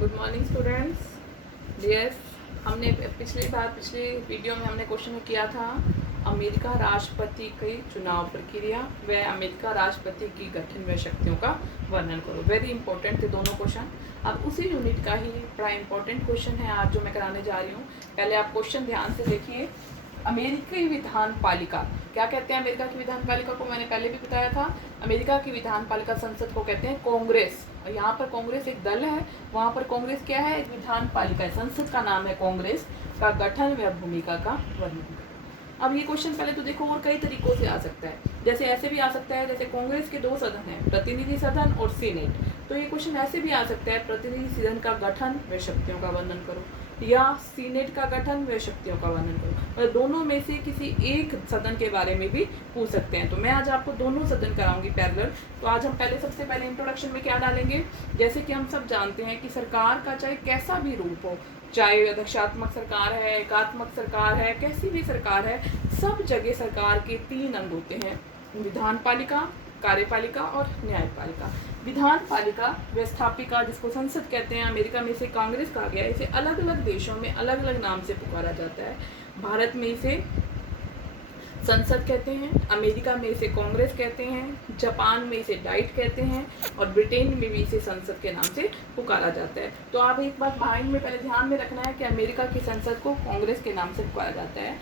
Good morning students. Yes, हमने पिछले video में हमने क्वेश्चन किया था अमेरिका राष्ट्रपति की चुनाव प्रक्रिया व अमेरिका राष्ट्रपति की गठन व शक्तियों का वर्णन करो। वेरी इंपॉर्टेंट थे दोनों क्वेश्चन। अब उसी यूनिट का ही बड़ा इंपॉर्टेंट क्वेश्चन है आज जो मैं कराने जा रही हूँ। पहले आप क्वेश्चन ध्यान से देखिए। अमेरिकी विधान पालिका क्या कहते हैं? अमेरिका की विधान पालिका को मैंने पहले भी बताया था। अमेरिका की विधान पालिका संसद को कहते हैं कांग्रेस। और यहाँ पर कांग्रेस एक दल है, वहाँ पर कांग्रेस क्या है? एक विधान पालिका है। संसद का नाम है कांग्रेस। का गठन व भूमिका का वर्णन। अब ये क्वेश्चन पहले तो देखो और कई तरीकों से आ सकता है। जैसे ऐसे भी आ सकता है, जैसे कांग्रेस के दो सदन हैं, प्रतिनिधि सदन और सीनेट। तो ये क्वेश्चन ऐसे भी आ सकता है, प्रतिनिधि सदन का गठन व शक्तियों का वर्णन करो, या सीनेट का गठन व शक्तियों का वर्णन करो। और दोनों में से किसी एक सदन के बारे में भी पूछ सकते हैं। तो मैं आज आपको दोनों सदन कराऊंगी पैरेलल। तो आज हम सबसे पहले इंट्रोडक्शन में क्या डालेंगे? जैसे कि हम सब जानते हैं कि सरकार का चाहे कैसा भी रूप हो, चाहे अध्यक्षात्मक सरकार है, एकात्मक सरकार है, कैसी भी सरकार है, सब जगह सरकार के 3 अंग होते हैं: विधान पालिका, कार्यपालिका और न्यायपालिका। विधान पालिका व्यवस्थापिका, जिसको संसद कहते हैं, अमेरिका में इसे कांग्रेस कहा गया है। इसे अलग अलग देशों में अलग अलग नाम से पुकारा जाता है। भारत में इसे संसद कहते हैं, अमेरिका में इसे कांग्रेस कहते हैं, जापान में इसे डाइट कहते हैं और ब्रिटेन में भी इसे संसद के नाम से पुकारा जाता है। तो आप एक बात माइंड में पहले ध्यान में रखना है कि अमेरिका की संसद को कांग्रेस के नाम से पुकारा जाता है।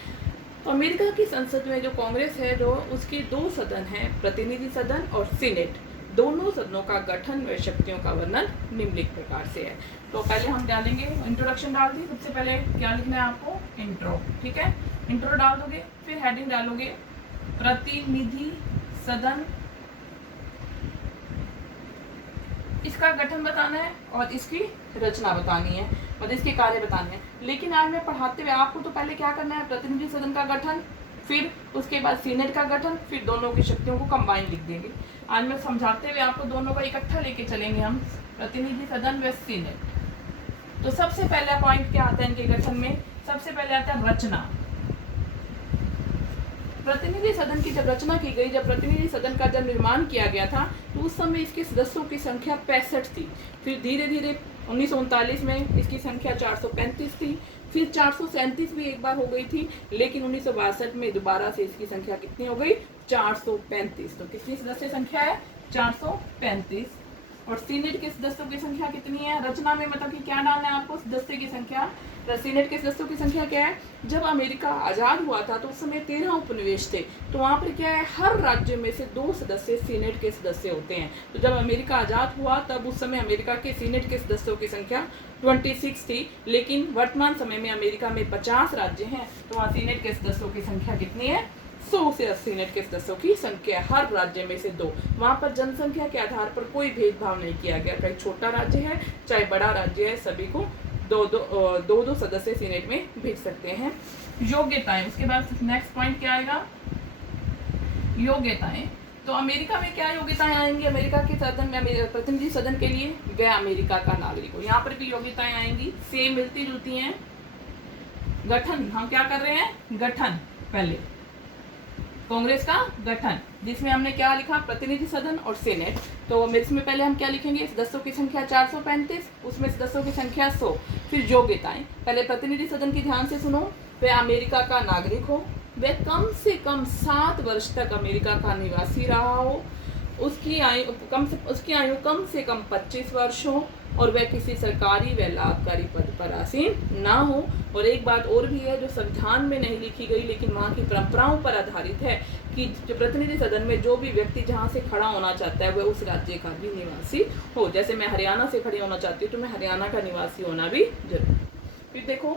तो अमेरिका की संसद में जो कांग्रेस है, जो उसके 2 सदन हैं, प्रतिनिधि सदन और सीनेट। दोनों सदनों का गठन व शक्तियों का वर्णन निम्नलिखित प्रकार से है। तो पहले हम डालेंगे, इंट्रोडक्शन डाल दी। सबसे पहले क्या लिखना है आपको? इंट्रो। ठीक है, इंट्रो डाल दोगे, फिर हेडिंग डालोगे प्रतिनिधि सदन। इसका गठन बताना है और इसकी रचना बतानी है और इसके कार्य बताने हैं। लेकिन आज मैं पढ़ाते हुए आपको तो पहले क्या करना है? प्रतिनिधि सदन का गठन, फिर उसके बाद सीनेट का गठन, फिर दोनों की शक्तियों को कंबाइन लिख देंगे। आज मैं समझाते हुए आपको दोनों का इकट्ठा लेके चलेंगे हम, प्रतिनिधि सदन व सीनेट। तो सबसे पहला पॉइंट क्या आता है इनके गठन में? सबसे पहले आता है रचना। प्रतिनिधि सदन की जब रचना की गई, जब प्रतिनिधि सदन का जब निर्माण किया गया था, तो उस समय इसके सदस्यों की संख्या 65 थी। फिर धीरे धीरे 1939 में इसकी संख्या 435 थी, फिर 437 भी एक बार हो गई थी, लेकिन 1962 में दोबारा से इसकी संख्या कितनी हो गई? 435। तो कितनी सदस्य संख्या है? 435। और सीनेट के सदस्यों की संख्या कितनी है? रचना में मतलब कि क्या डालना है आपको? सदस्य की संख्या। सीनेट के सदस्यों की संख्या क्या है? जब अमेरिका आज़ाद हुआ था तो उस समय 13 उपनिवेश थे। तो वहाँ पर क्या है, हर राज्य में से 2 सदस्य सीनेट के सदस्य होते हैं। तो जब अमेरिका आज़ाद हुआ तब उस समय अमेरिका के सीनेट के सदस्यों की संख्या 26 थी। लेकिन वर्तमान समय में अमेरिका में 50 राज्य हैं, तो वहाँ सीनेट के सदस्यों की संख्या कितनी है? 100 से 80 सीनेट के सदस्यों की संख्या, हर राज्य में से 2। वहाँ पर जनसंख्या के आधार पर कोई भेदभाव नहीं किया गया, चाहे छोटा राज्य है चाहे बड़ा राज्य है, सभी को दो सदस्य सीनेट में भेज सकते हैं। योग्यताएं, उसके बाद नेक्स्ट पॉइंट क्या आएगा? योग्यताएं। तो अमेरिका में क्या योग्यताएं आएंगी? अमेरिका के सदन में, प्रतिनिधि सदन के लिए वह अमेरिका का नागरिक हो। यहाँ पर भी योग्यताएं आएंगी, सेम मिलती जुलती हैं। गठन, हम क्या कर रहे हैं? गठन। पहले कांग्रेस का गठन, जिसमें हमने क्या लिखा? प्रतिनिधि सदन और सीनेट। तो इसमें पहले हम क्या लिखेंगे? सदस्यों की संख्या 435, उसमें सदस्यों की संख्या 100। फिर योग्यताएं, पहले प्रतिनिधि सदन की ध्यान से सुनो। वह अमेरिका का नागरिक हो, वह कम से कम 7 वर्ष तक अमेरिका का निवासी रहा हो, उसकी आयु कम से कम 25 वर्ष हो और वह किसी सरकारी व लाभकारी पद पर आसीन ना हो। और एक बात और भी है जो संविधान में नहीं लिखी गई, लेकिन वहाँ की परंपराओं पर आधारित है कि जो प्रतिनिधि सदन में जो भी व्यक्ति जहाँ से खड़ा होना चाहता है वह उस राज्य का भी निवासी हो। जैसे मैं हरियाणा से खड़ी होना चाहती हूँ तो मैं हरियाणा का निवासी होना भी जरूरी। फिर देखो,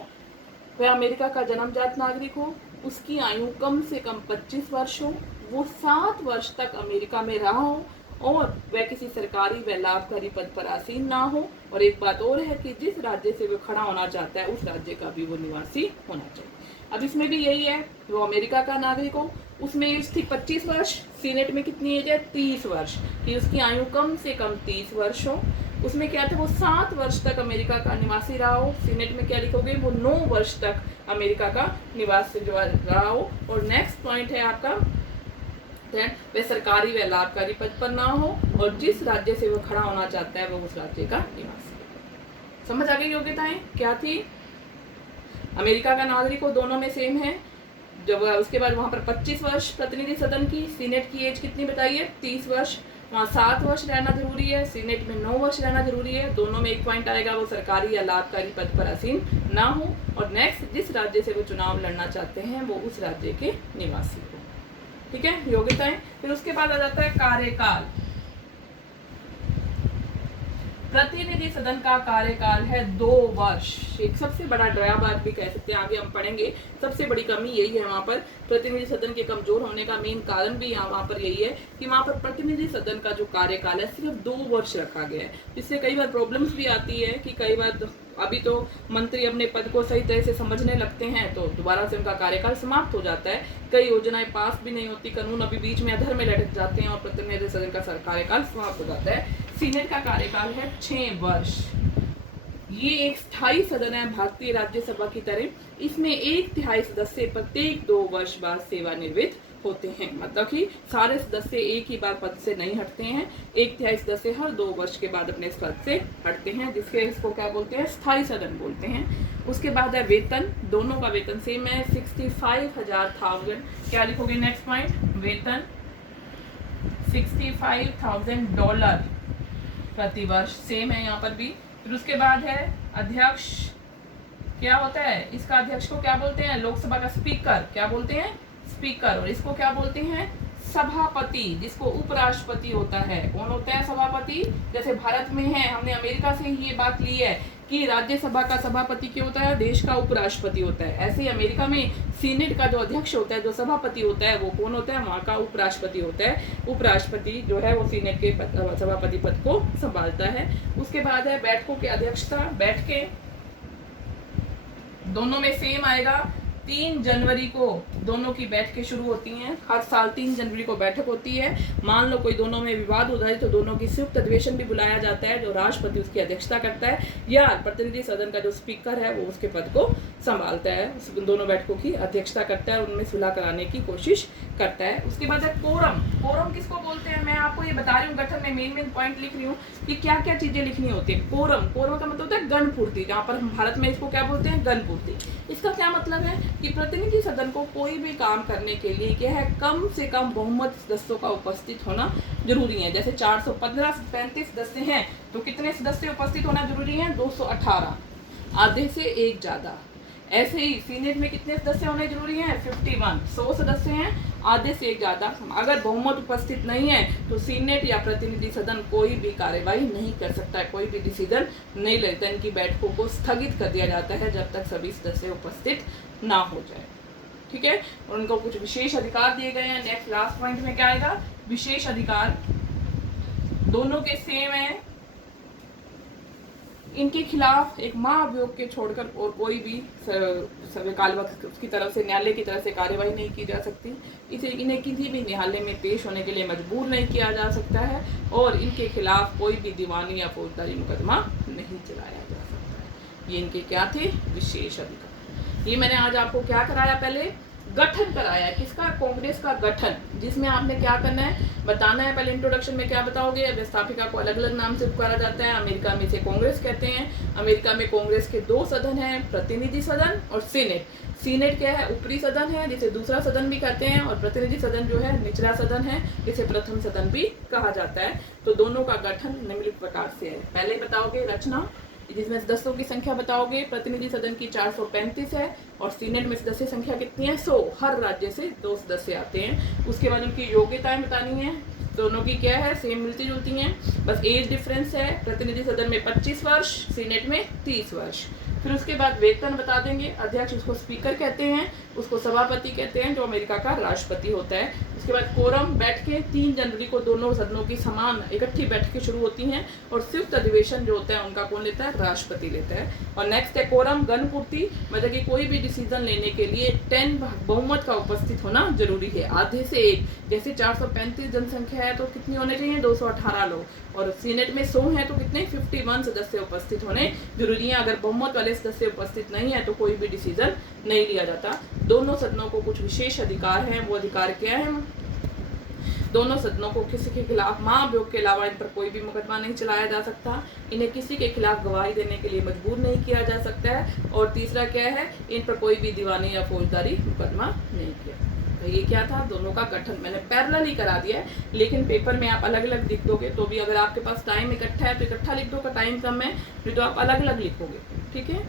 वह अमेरिका का जन्मजात नागरिक हो, उसकी आयु कम से कम 25 वर्ष हो, वो 7 वर्ष तक अमेरिका में रहा हो और वह किसी सरकारी व लाभकारी पद पर आसीन ना हो। और एक बात और है कि जिस राज्य से वो खड़ा होना चाहता है उस राज्य का भी वो निवासी होना चाहिए। अब इसमें भी यही है, वो अमेरिका का नागरिक हो, उसमें एज थी 25 वर्ष, सीनेट में कितनी एज है? 30 वर्ष, कि उसकी आयु कम से कम 30 वर्ष हो। उसमें क्या था? वो 7 वर्ष तक अमेरिका का निवासी रहा हो। सीनेट में क्या लिखोगे? वो 9 वर्ष तक अमेरिका का निवासी जो रहा हो। और नेक्स्ट पॉइंट है आपका, वह सरकारी व लाभकारी पद पर ना हो और जिस राज्य से वो खड़ा होना चाहता है वो उस राज्य का निवासी। समझ आ गई योग्यताएं क्या थी? अमेरिका का नागरिक हो, दोनों में सेम है। जब उसके बाद वहां पर 25 वर्ष प्रतिनिधि सदन की, सीनेट की एज कितनी बताइए? 30 वर्ष। वहाँ 7 वर्ष रहना जरूरी है, सीनेट में 9 वर्ष रहना जरूरी है। दोनों में एक पॉइंट आएगा, वो सरकारी या लाभकारी पद पर आसीन ना हो। और नेक्स्ट, जिस राज्य से वो चुनाव लड़ना चाहते हैं वो उस राज्य के निवासी हो। ठीक है, योग्यताएं। फिर उसके बाद आ जाता है कार्यकाल। प्रतिनिधि सदन का कार्यकाल है 2 वर्ष। एक सबसे बड़ा ड्रॉबैक भी कह सकते हैं, आगे हम पढ़ेंगे। सबसे बड़ी कमी यही है वहाँ पर, प्रतिनिधि सदन के कमजोर होने का मेन कारण भी वहाँ पर यही है कि वहाँ पर प्रतिनिधि सदन का जो कार्यकाल है सिर्फ 2 वर्ष रखा गया है। इससे कई बार प्रॉब्लम्स भी आती है कि कई बार अभी तो मंत्री अपने पद को सही तरह से समझने लगते हैं तो दोबारा से उनका कार्यकाल समाप्त हो जाता है। कई योजनाएं पास भी नहीं होती, कानून अभी बीच में अधर में लटक जाते हैं और प्रतिनिधि सदन का कार्यकाल समाप्त हो जाता है। सीनेट का कार्यकाल है 6 वर्ष। ये एक स्थायी सदन है भारतीय राज्यसभा की तरह। इसमें 1/3 सदस्य प्रत्येक 2 वर्ष बाद सेवानिवृत्त होते हैं, मतलब कि सारे सदस्य एक ही बार पद से नहीं हटते हैं। 1/3 सदस्य हर 2 वर्ष के बाद अपने पद से हटते हैं, जिसके इसको क्या बोलते हैं? स्थायी सदन बोलते हैं। उसके बाद है वेतन। दोनों का वेतन सेम है, 65,000। क्या लिखोगे नेक्स्ट पॉइंट? वेतन $65,000 प्रति वर्ष, सेम है यहाँ पर भी। फिर उसके बाद है अध्यक्ष। क्या होता है इसका? अध्यक्ष को क्या बोलते हैं? लोकसभा का स्पीकर। क्या बोलते हैं? स्पीकर। और इसको क्या बोलते हैं? सभापति, जिसको उपराष्ट्रपति होता है। कौन होता है सभापति? जैसे भारत में है, हमने अमेरिका से ही ये बात ली है कि राज्यसभा का सभापति क्या होता है? देश का उपराष्ट्रपति होता है। ऐसे ही अमेरिका में सीनेट का जो अध्यक्ष होता है, जो सभापति होता है, वो कौन होता है? वहाँ का उपराष्ट्रपति होता है। उपराष्ट्रपति जो है वो सीनेट के सभापति पद को संभालता है। उसके बाद है बैठकों की अध्यक्षता। बैठकें दोनों में सेम आएगा। 3 जनवरी को दोनों की बैठकें शुरू होती हैं। हर साल 3 जनवरी को बैठक होती है। मान लो कोई दोनों में विवाद हो जाए तो दोनों की संयुक्त अधिवेशन भी बुलाया जाता है, जो राष्ट्रपति उसकी अध्यक्षता करता है, या प्रतिनिधि सदन का जो स्पीकर है वो उसके पद को संभालता है, दोनों बैठकों की अध्यक्षता करता है, उनमें सुलह कराने की कोशिश करता है। उसके बाद है कोरम। कोरम किसको बोलते हैं? मैं आपको ये बता रही हूँ, गठन में मेन पॉइंट लिख रही हूँ कि क्या क्या चीजें लिखनी होती है। कोरम का मतलब होता है गणपूर्ति, जहाँ पर हम भारत में इसको क्या बोलते हैं? गणपूर्ति। इसका क्या मतलब है कि प्रतिनिधि सदन को कोई भी काम करने के लिए क्या है? कम से कम बहुमत सदस्यों का उपस्थित होना जरूरी है। जैसे 415-35 सदस्य हैं तो कितने सदस्य उपस्थित होना जरूरी है? 218, आधे से एक ज्यादा। ऐसे ही सीनेट में कितने सदस्य होने जरूरी हैं? 51, 100 सदस्य हैं, आधे से एक ज्यादा। अगर बहुमत उपस्थित नहीं है तो सीनेट या प्रतिनिधि सदन कोई भी कार्यवाही नहीं कर सकता है, कोई भी डिसीजन नहीं लेता। इनकी बैठकों को स्थगित कर दिया जाता है जब तक सभी सदस्य उपस्थित ना हो जाए। ठीक है, और उनको कुछ विशेष अधिकार दिए गए हैं। नेक्स्ट लास्ट पॉइंट में क्या आएगा? विशेष अधिकार। दोनों के सेम है। इनके खिलाफ एक महाभियोग के छोड़कर और कोई भी की तरफ से, न्यायालय की तरफ से कार्यवाही नहीं की जा सकती। इन्हें किसी भी न्यायालय में पेश होने के लिए मजबूर नहीं किया जा सकता है, और इनके खिलाफ कोई भी दीवानी या फौजदारी मुकदमा नहीं चलाया जा सकता है। ये इनके क्या थे? विशेष अधिकार। ये मैंने आज आपको क्या कराया? पहले गठन कराया। किसका? कांग्रेस का गठन, जिसमें आपने क्या करना है? बताना है। पहले इंट्रोडक्शन में क्या बताओगे? व्यवस्थापिका को अलग अलग नाम से पुकारा जाता है। अमेरिका में इसे कांग्रेस कहते हैं। अमेरिका में कांग्रेस के 2 सदन हैं, प्रतिनिधि सदन और सीनेट। सीनेट क्या है? ऊपरी सदन है, जिसे दूसरा सदन भी कहते हैं, और प्रतिनिधि सदन जो है निचला सदन है, जिसे प्रथम सदन भी कहा जाता है। तो दोनों का गठन निम्नलिखित प्रकार से है। पहले बताओगे रचना, जिसमें सदस्यों की संख्या बताओगे। प्रतिनिधि सदन की 435 है, और सीनेट में सदस्य संख्या कितनी है? 100। हर राज्य से 2 सदस्य आते हैं। उसके बाद उनकी योग्यताएं बतानी है। दोनों की क्या है? सेम मिलती जुलती हैं, बस एज डिफरेंस है। प्रतिनिधि सदन में 25 वर्ष, सीनेट में 30 वर्ष। फिर उसके बाद वेतन बता देंगे। अध्यक्ष उसको स्पीकर कहते हैं, उसको सभापति कहते हैं, जो अमेरिका का राष्ट्रपति होता है। उसके बाद कोरम, बैठकें 3 जनवरी को दोनों सदनों की समान इकट्ठी बैठकें शुरू होती हैं, और संयुक्त अधिवेशन जो होता है उनका कौन लेता है? राष्ट्रपति लेता है। और नेक्स्ट है कोरम, गणपूर्ति, मतलब कि कोई भी डिसीजन लेने के लिए 10 बहुमत का उपस्थित होना जरूरी है, आधे से एक। जैसे 435 जनसंख्या है तो कितनी होने चाहिए? 218 लोग, और सीनेट में 100 है तो कितने? 51 सदस्य उपस्थित होने जरूरी है। अगर बहुमत वाले सदस्य उपस्थित नहीं है तो कोई भी डिसीजन नहीं लिया जाता। दोनों सदनों को कुछ विशेष अधिकार हैं। वो अधिकार क्या है? दोनों सदनों को किसी के खिलाफ महाभियोग के अलावा इन पर कोई भी मुकदमा नहीं चलाया जा सकता, इन्हें किसी के खिलाफ गवाही देने के लिए मजबूर नहीं किया जा सकता है, और तीसरा क्या है, इन पर कोई भी दीवानी या फौजदारी मुकदमा नहीं किया। तो ये क्या था, दोनों का गठन मैंने पैरेलल ही करा दिया है, लेकिन पेपर में आप अलग अलग लिख दोगे तो भी, अगर आपके पास टाइम इकट्ठा है तो इकट्ठा लिख दो, का टाइम कम है नहीं तो आप अलग अलग लिखोगे, ठीक है।